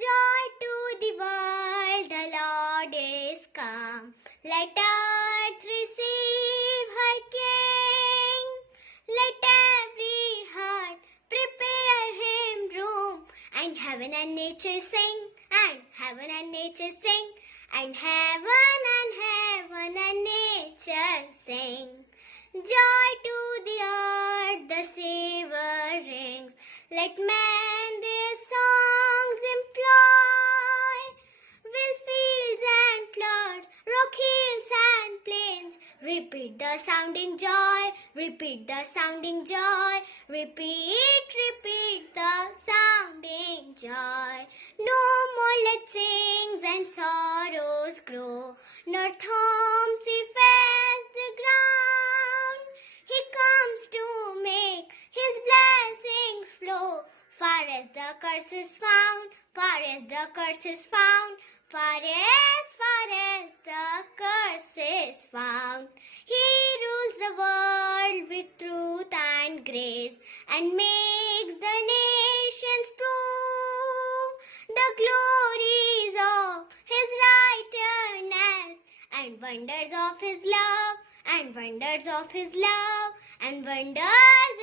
Joy to the world, the Lord is come. Let earth receive her King. Let every heart prepare him room. And heaven and nature sing, and heaven and nature sing, and heaven and nature sing. Joy to the earth, the Savior rings. Let men their songs employ. Will fields and floods, rock hills and plains, repeat the sounding joy, repeat the sounding joy, repeat the sounding joy. No more lechings and sorrows grow, nor thorns efface the ground. He comes to make his blessings flow, far as the curse is found, far as the curse is found, far as the curse is found. He rules the world with truth and grace, and makes the nations prove the glories of his righteousness, and wonders of his love, and wonders of his love, and wonders